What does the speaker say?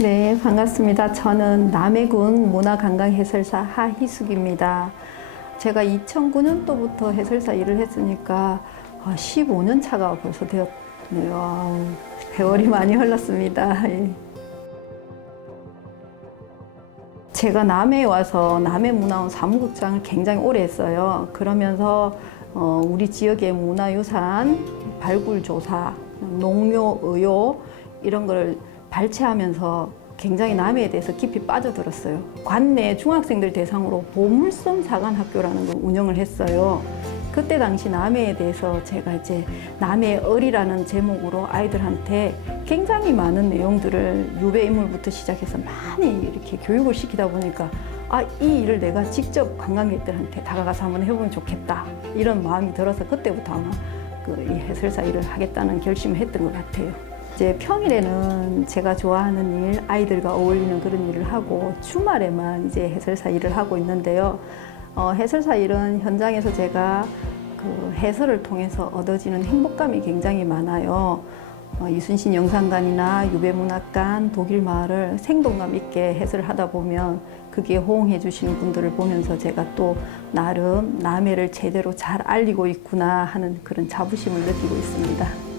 네, 반갑습니다. 저는 남해군 문화관광 해설사 하희숙입니다. 제가 2009년도부터 해설사 일을 했으니까 15년 차가 벌써 되었네요. 세월이 많이 흘렀습니다. 예. 제가 남해에 와서 남해 문화원 사무국장을 굉장히 오래 했어요. 그러면서 어, 우리 지역의 문화유산 발굴 조사, 농묘, 의료 이런 걸 발췌하면서 굉장히 남해에 대해서 깊이 빠져들었어요. 관내 중학생들 대상으로 보물섬 사관학교라는 걸 운영을 했어요. 그때 당시 남해에 대해서 제가 이제 남해 을이라는 제목으로 아이들한테 굉장히 많은 내용들을 유배 인물부터 시작해서 많이 이렇게 교육을 시키다 보니까 아, 이 일을 내가 직접 관광객들한테 다가가서 한번 해보면 좋겠다. 이런 마음이 들어서 그때부터 아마 그 이 해설사 일을 하겠다는 결심을 했던 것 같아요. 이제 평일에는 제가 좋아하는 일, 아이들과 어울리는 그런 일을 하고 주말에만 이제 해설사 일을 하고 있는데요. 어, 해설사 일은 현장에서 제가 그 해설을 통해서 얻어지는 행복감이 굉장히 많아요. 어, 이순신 영상관이나 유배문학관, 독일 마을을 생동감 있게 해설을 하다 보면 그게 호응해 주시는 분들을 보면서 제가 또 나름 남해를 제대로 잘 알리고 있구나 하는 그런 자부심을 느끼고 있습니다.